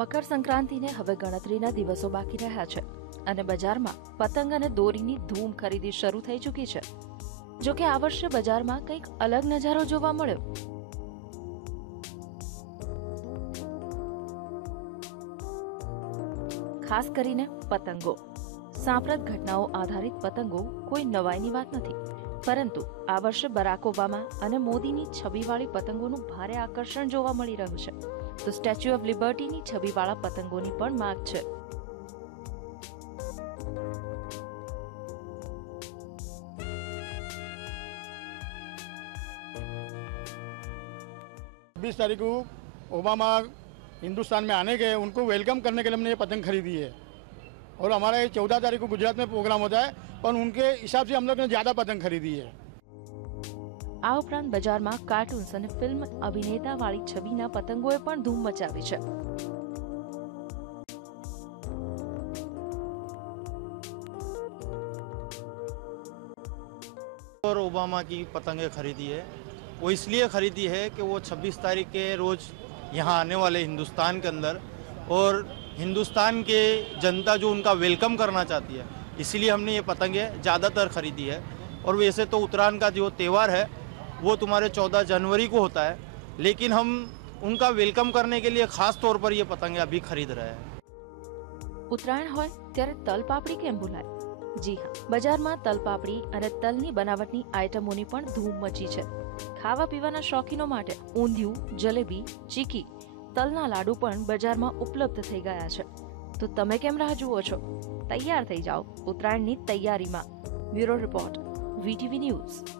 મકર સંક્રાંતિને હવે ગણતરીના દિવસો બાકી રહ્યા છે અને બજારમાં પતંગ અને દોરીની ધૂમ ખરીદી શરૂ થઈ ચૂકી છે જો આ વર્ષે બજારમાં કંઈક અલગ નજારો જોવા મળ્યો ખાસ કરીને પતંગો સાંપ્રત ઘટનાઓ આધારિત પતંગો કોઈ નવાઈની વાત નથી પરંતુ આ વર્ષે બરાક ઓબામા અને મોદીની છબીવાળી પતંગોનું ભારે આકર્ષણ જોવા મળી રહ્યું છે स्टेच्यू ऑफ लिबर्टी छबी वाला पतंगों की मांग है बीस तारीख को ओबामा हिंदुस्तान में आने के उनको वेलकम करने के लिए हमने ये पतंग खरीदी है और हमारा ये चौदह तारीख को गुजरात में प्रोग्राम होता है पर उनके हिसाब से हम लोग ने ज़्यादा पतंग खरीदी है આ ઉપરાંત બજારમાં કાર્ટૂન્સ અને ફિલ્મ અભિનેતાવાળી છબીના પતંગોએ પણ ધૂમ મચાવી છે और ओबामा की पतंगें खरीदी है वो इसलिए ख़रीदी है कि वो 26 तारीख के रोज़ यहाँ आने वाले हिंदुस्तान के अंदर और हिंदुस्तान के जनता जो उनका वेलकम करना चाहती है इसीलिए हमने ये पतंगें ज़्यादातर ख़रीदी है और वैसे तो उत्तरायण का जो त्यौहार है वो तुम्हारे 14 जनवरी को होता है लेकिन हम उनका वेलकम करने के लिए खास तौर पर ये पतंगें अभी खरीद रहे हैं उत्तरायण હોય ત્યારે તલ પાપડી કેમ બોલાય જી હા બજાર માં તલ પાપડી અને તલની બનાવટની આઇટમોની પણ ધૂમ મચી છે ખાવા પીવાના શોખીનો માટે ઊંધિયું જલેબી ચીકી તલના લાડુ પણ બજારમાં ઉપલબ્ધ થઈ ગયા છે તો તમે કેમ રહા જુઓ છો તૈયાર થઈ जाओ ઉત્તરાયણની તૈયારીમાં બ્યુરો રિપોર્ટ વીટીવી ન્યૂઝ